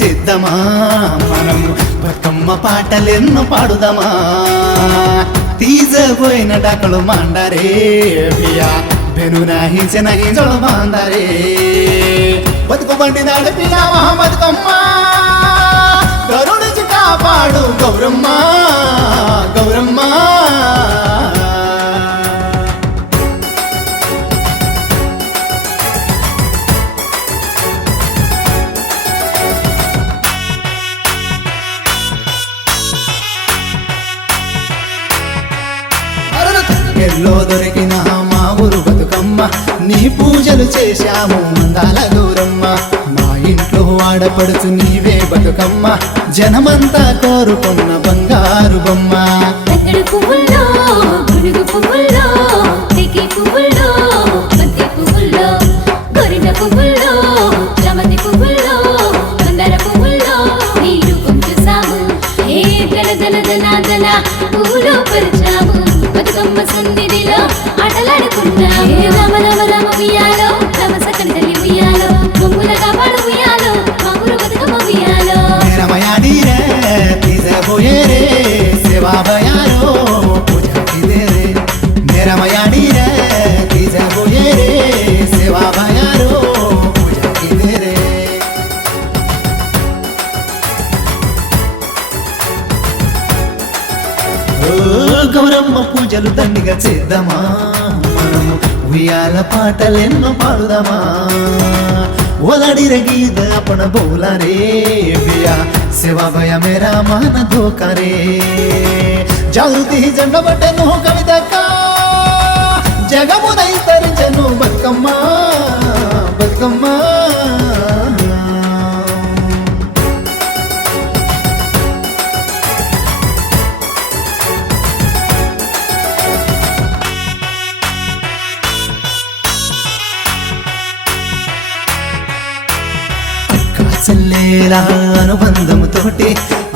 చేద్దామా మనము బతుకమ్మ పాటలెన్నో పాడుదామా తీజపోయిన డకలు మాండారే పియా బెను నాహి చెనహి జోడ బాండారే బతుకు బండి నడిపినా బతుకమ్మ గరుడిచి కాపాడు గౌరమ్మ గౌరమ్మ ఎల్లో దొరికిన మా ఊరు బతుకమ్మ నీ పూజలు చేశాము మందాల గౌరమ్మ మా ఇంట్లో ఆడపడుచు నీవే బతుకమ్మ జనమంతా కోరుకున్న బంగారు బొమ్మ పువ్వుల్లో గుడుగు పువ్వుల్లో తెగి పువ్వుల్లో బంతి పువ్వుల్లో గోరింట పువ్వుల్లో చామంతి పువ్వుల్లో మందార పువ్వుల్లో నీ రూపం చూసాము ఏ దల దల దల దల పూలో పరిచాము బతుకమ్మ సుందిరిలో ఆటలాడుకున్నాము రామ రామ రామ ఉయ్యాలో రామ సకలి తల్లి ఉయ్యాలో బొమ్ముల కాపాడు ఉయ్యాలో మా ఊరు బతుకమ్మ ఉయ్యాలో రమయాడి రే తీజపోయే రే సేవా భయాలో పూజా కిదే రే రమయాడి రే తీజపోయే రే సేవా భయాలో పూజా కిదే రే గౌరమ్మ పూజలు దండిగా చేద్దామా మనము ఉయ్యాల పాటలెన్నో పాడుదామా ఓలాడిర గీత అపణ బౌలా రే బియా సేవా భయ మేరా మాన ధోకా రే జాగృతి జెండ బట్టెను కవితక్క జగమునై తరించెను బతుకమ్మ బతుకమ్మ చెల్లేలా అనుబంధముతోటి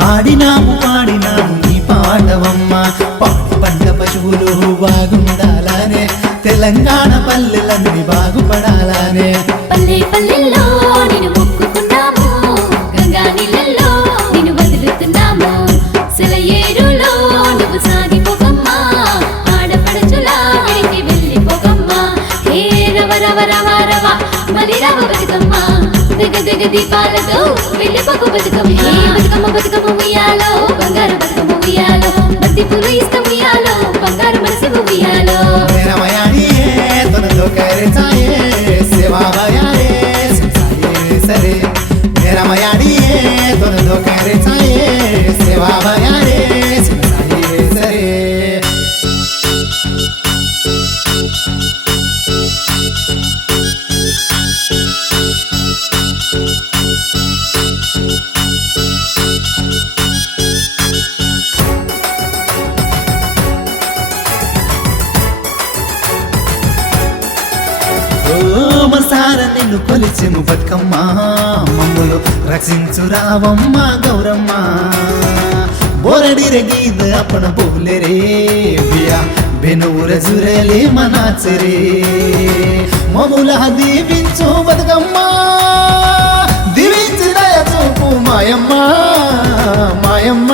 ఆడినాము పాడినాము నీ పాటవమ్మ పాడి పంట పశువులు బాగుండాలనే తెలంగాణ పల్లెలన్నీ బాగుపడాలనే పల్లె పల్లెల్లో నిన్ను మొక్కుకున్నాము గంగా నీళ్ళల్లో నిన్ను వదులుతున్నాము సెలయేరులో నువ్వు సాగిపోకమ్మా ఆడపడచులా వెడికి వెళ్ళిపోకమ్మా హే రవ రవ రవ రవ మలి రవ బతుకమ్మ దిగ దిగ దీపాలతో వెళ్ళిపోకు బతుకమ్మ హే బతుకమ్మ బతుకమ్మ ఉయ్యాలో బంగారు బతుకమ్మ ఉయ్యాలో బంతి పూలు ఇష్టం ఉయ్యాలో బంగారు మనసి ఉయ్యాలో రమయాడి తనతో కరిచాయే సేవా భయారే సంసాయే సరే రమయాడి తనతో కరిచాయే సేవా భయారే సంసాయే సరే మనసార నిన్ను కొలిచెము బతుకమ్మ మమ్ములు రక్షించు రావమ్మ గౌరమ్మ బోరడిర గీత అప్పన బోలే రే బియా బెనూర జురేలే మనాచరే మమ్ముల దీవించు బతుకమ్మ దీవించిన చూపు మాయమ్మ మాయమ్మ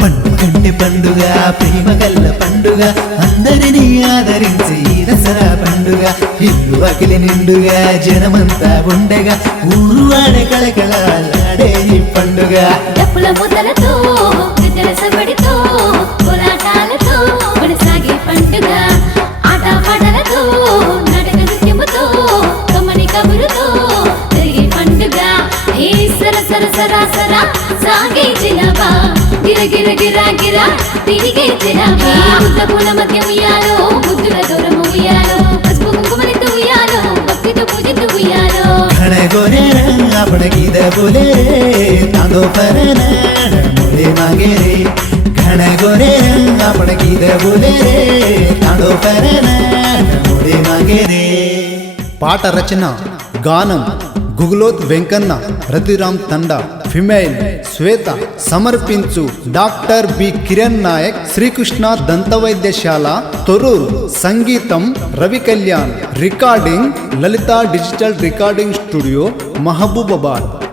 పండుగంటే పండుగ ప్రేమ గల్ల పండుగ అందరినీ ఆదరించి దసరా పండుగ ఇల్లు అకిలి నిండుగా జనమంతా ఉండగా ఊరు ఆడే కళకళలాడే ఈ పండుగ డప్పుల ముద్దలతో గజ్జల సబడితో కోలాటాలతో కొనసాగే పండుగ ఆట పాటలతో నాటక నృత్యముతో కమ్మని కబురుతో జరిగే పండుగ ఏ సర సర సర సర సాగే జనాభా గిర గిర గిర గిర తిరిగే జనాభా ముద్ద పూల మధ్య ఉయ్యాలో ముద్దుల దూరం ఉయ్యాలో పసుపు కుంకుమలతో ఉయ్యాలో భక్తితో పూజితో ఉయ్యాలో ఘనగోరే అప్పటికిద బోలే తాందో పరన ముడే మాగేరే ఘనగోరే అప్పటికిద బోలే తాందో పరన ముడే మాగేరే పాట రచన గానం గుగులోత్ వెంకన్న రతిరామ్ తండా ఫిమేల్ శ్వేత సమర్పించు డాక్టర్ బి కిరణ్ నాయక్ శ్రీకృష్ణ దంతవైద్యశాల తొర్రూరు. సంగీతం రవి కళ్యాణ్. రికార్డింగ్ లలిత డిజిటల్ రికార్డింగ్ స్టూడియో మహబూబాబాద్.